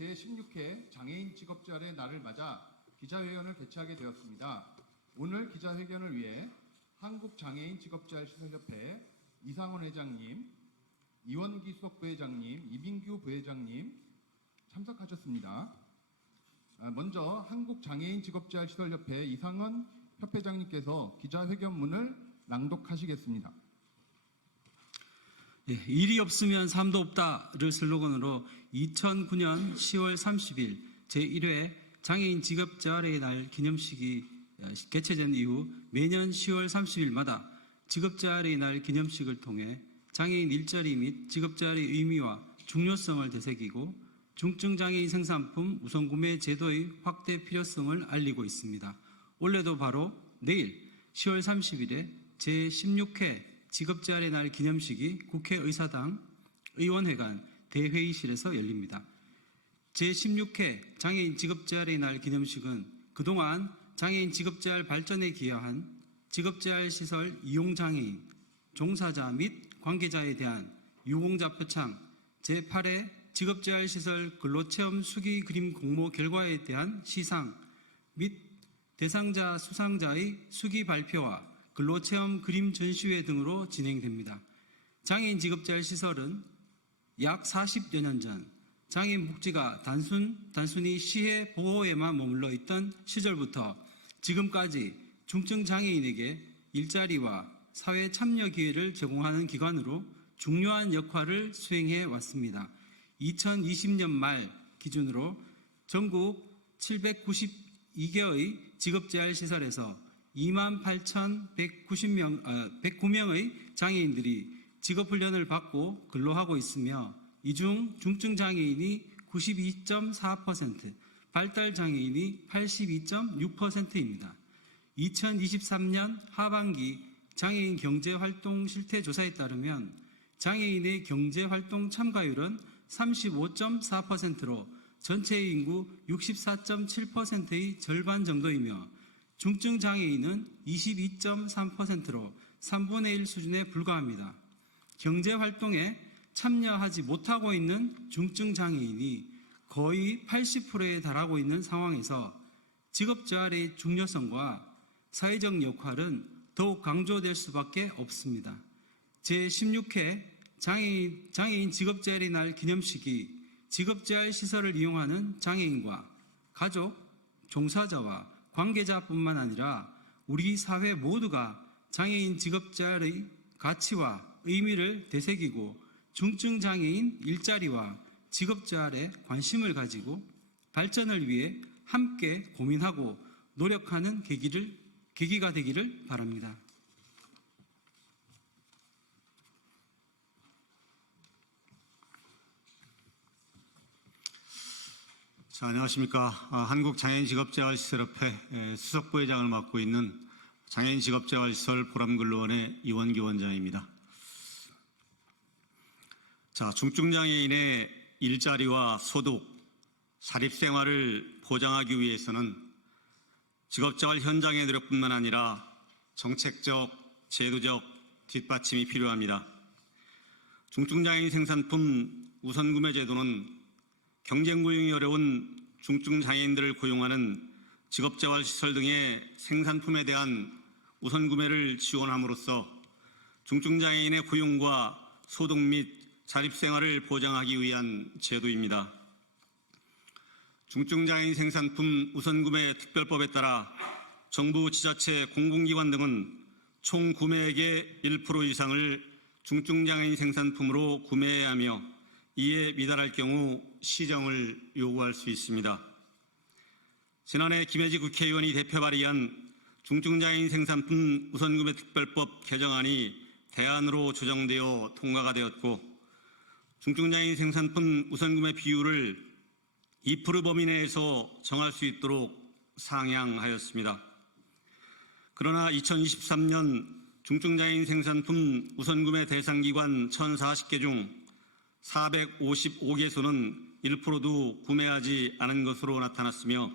제16회 장애인 직업재활의 날을 맞아 기자회견을 개최하게 되었습니다. 오늘 기자회견을 위해 한국장애인 직업재활시설협회 이상원 회장님, 이원기 수석부회장님, 이민규 부회장님 참석하셨습니다. 먼저 한국장애인 직업재활시설협회 이상원 협회장님께서 기자회견문을 낭독하시겠습니다. 일이 없으면 삶도 없다를 슬로건으로 2009년 10월 30일 제1회 장애인 직업재활의 날 기념식이 개최된 이후 매년 10월 30일마다 직업재활의 날 기념식을 통해 장애인 일자리 및 직업재활의 의미와 중요성을 되새기고 중증장애인 생산품 우선구매 제도의 확대 필요성을 알리고 있습니다. 올해도 바로 내일 10월 30일에 제16회 직업재활의 날 기념식이 국회의사당 의원회관 대회의실에서 열립니다. 제16회 장애인 직업재활의 날 기념식은 그동안 장애인 직업재활 발전에 기여한 직업재활시설 이용장애인, 종사자 및 관계자에 대한 유공자 표창, 제8회 직업재활시설 근로체험 수기 그림 공모 결과에 대한 시상 및 대상자 수상자의 수기 발표와 근로체험 그림 전시회 등으로 진행됩니다. 장애인 직업재활시설은 약 40여 년 전 장애인 복지가 단순히 시혜 보호에만 머물러 있던 시절부터 지금까지 중증 장애인에게 일자리와 사회 참여 기회를 제공하는 기관으로 중요한 역할을 수행해 왔습니다. 2020년 말 기준으로 전국 792개의 직업재활시설에서 28,109명의 장애인들이 직업훈련을 받고 근로하고 있으며 이 중 중증장애인이 92.4%, 발달장애인이 82.6%입니다. 2023년 하반기 장애인 경제활동 실태조사에 따르면 장애인의 경제활동 참가율은 35.4%로 전체 인구 64.7%의 절반 정도이며 중증장애인은 22.3%로 3분의 1 수준에 불과합니다. 경제활동에 참여하지 못하고 있는 중증장애인이 거의 80%에 달하고 있는 상황에서 직업재활의 중요성과 사회적 역할은 더욱 강조될 수밖에 없습니다. 제16회 장애인 직업재활의 날 기념식이 직업재활시설을 이용하는 장애인과 가족, 종사자와 관계자뿐만 아니라 우리 사회 모두가 장애인 직업재활의 가치와 의미를 되새기고 중증장애인 일자리와 직업재활에 관심을 가지고 발전을 위해 함께 고민하고 노력하는 계기가 되기를 바랍니다. 자, 안녕하십니까. 한국장애인직업재활시설협회 수석부회장을 맡고 있는 장애인직업재활시설 보람근로원의 이원기 원장입니다. 자, 중증장애인의 일자리와 소득, 자립생활을 보장하기 위해서는 직업재활 현장의 노력뿐만 아니라 정책적, 제도적 뒷받침이 필요합니다. 중증장애인 생산품 우선구매 제도는 경쟁 고용이 어려운 중증 장애인들을 고용하는 직업재활시설 등의 생산품에 대한 우선 구매를 지원함으로써 중증 장애인의 고용과 소득 및 자립생활을 보장하기 위한 제도입니다. 중증 장애인 생산품 우선 구매 특별법에 따라 정부, 지자체, 공공기관 등은 총 구매액의 1% 이상을 중증 장애인 생산품으로 구매해야 하며 이에 미달할 경우 시정을 요구할 수 있습니다. 지난해 김혜지 국회의원이 대표 발의한 중증장애인 생산품 우선구매 특별법 개정안이 대안으로 조정되어 통과가 되었고 중증장애인 생산품 우선구매 비율을 2% 범위 내에서 정할 수 있도록 상향하였습니다. 그러나 2023년 중증장애인 생산품 우선구매 대상기관 1,040개 중 455개소는 1%도 구매하지 않은 것으로 나타났으며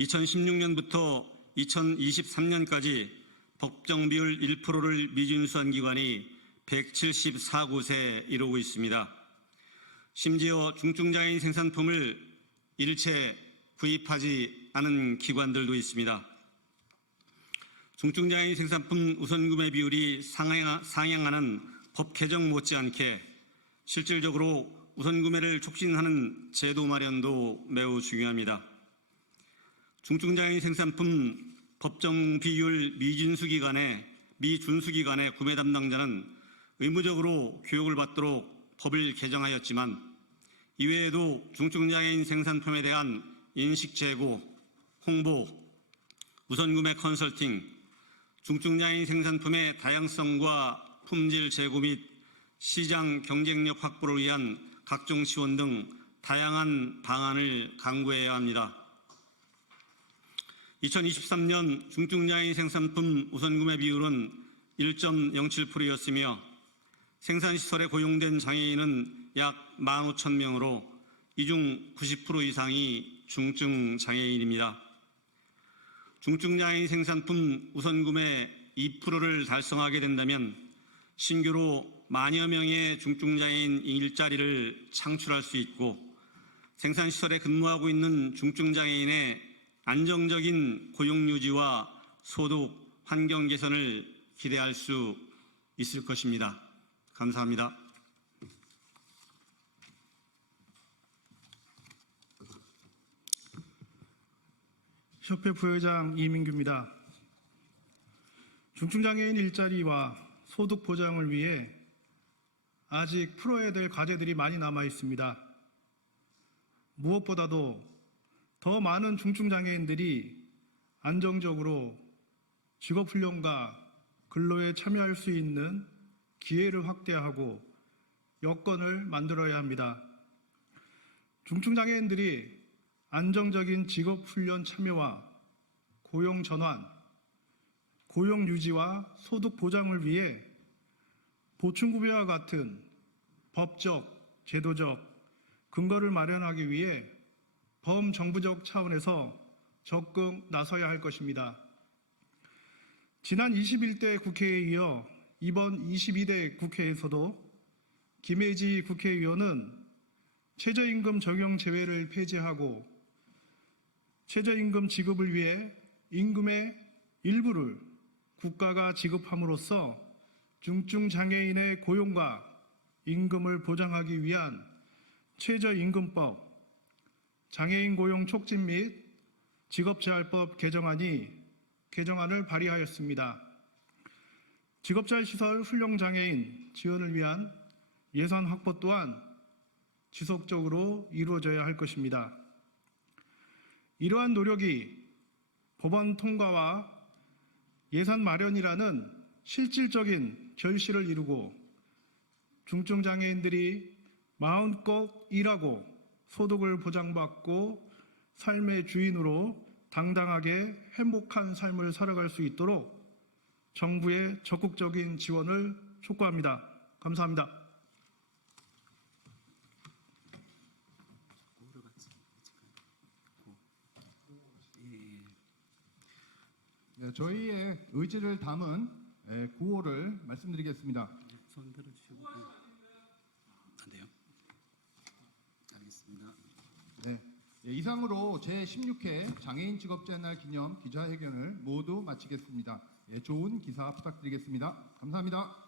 2016년부터 2023년까지 법정 비율 1%를 미준수한 기관이 174곳에 이르고 있습니다. 심지어 중증장애인 생산품을 일체 구입하지 않은 기관들도 있습니다. 중증장애인 생산품 우선구매 비율이 상향하는 법 개정 못지않게 실질적으로 우선구매를 촉진하는 제도 마련도 매우 중요합니다. 중증장애인 생산품 법정 비율 미준수 기관의 구매 담당자는 의무적으로 교육을 받도록 법을 개정하였지만 이외에도 중증장애인 생산품에 대한 인식 제고, 홍보, 우선구매 컨설팅, 중증장애인 생산품의 다양성과 품질 제고 및 시장 경쟁력 확보를 위한 각종 지원 등 다양한 방안을 강구해야 합니다. 2023년 중증장애인 생산품 우선구매 비율은 1.07%였으며 생산시설에 고용된 장애인은 약 15,000명으로 이 중 90% 이상이 중증장애인입니다. 중증장애인 생산품 우선구매 2%를 달성하게 된다면 신규로 만여 명의 중증장애인 일자리를 창출할 수 있고 생산시설에 근무하고 있는 중증장애인의 안정적인 고용 유지와 소득, 환경 개선을 기대할 수 있을 것입니다. 감사합니다. 협회 부회장 이민규입니다. 중증장애인 일자리와 소득 보장을 위해 아직 풀어야 될 과제들이 많이 남아 있습니다. 무엇보다도 더 많은 중증장애인들이 안정적으로 직업훈련과 근로에 참여할 수 있는 기회를 확대하고 여건을 만들어야 합니다. 중증장애인들이 안정적인 직업훈련 참여와 고용 전환, 고용 유지와 소득 보장을 위해 보충급여와 같은 법적, 제도적 근거를 마련하기 위해 범정부적 차원에서 적극 나서야 할 것입니다. 지난 21대 국회에 이어 이번 22대 국회에서도 김혜지 국회의원은 최저임금 적용 제외를 폐지하고 최저임금 지급을 위해 임금의 일부를 국가가 지급함으로써 중증장애인의 고용과 임금을 보장하기 위한 최저임금법, 장애인 고용 촉진 및 직업재활법 개정안을 발의하였습니다. 직업재활시설 훈련장애인 지원을 위한 예산 확보 또한 지속적으로 이루어져야 할 것입니다. 이러한 노력이 법안 통과와 예산 마련이라는 실질적인 결실을 이루고 중증장애인들이 마음껏 일하고 소득을 보장받고 삶의 주인으로 당당하게 행복한 삶을 살아갈 수 있도록 정부의 적극적인 지원을 촉구합니다. 감사합니다. 네, 저희의 의지를 담은 구호를 말씀드리겠습니다. 손 들어주시고. 안 돼요? 알겠습니다. 네, 이상으로 제16회 장애인 직업자의 날 기념 기자회견을 모두 마치겠습니다. 좋은 기사 부탁드리겠습니다. 감사합니다.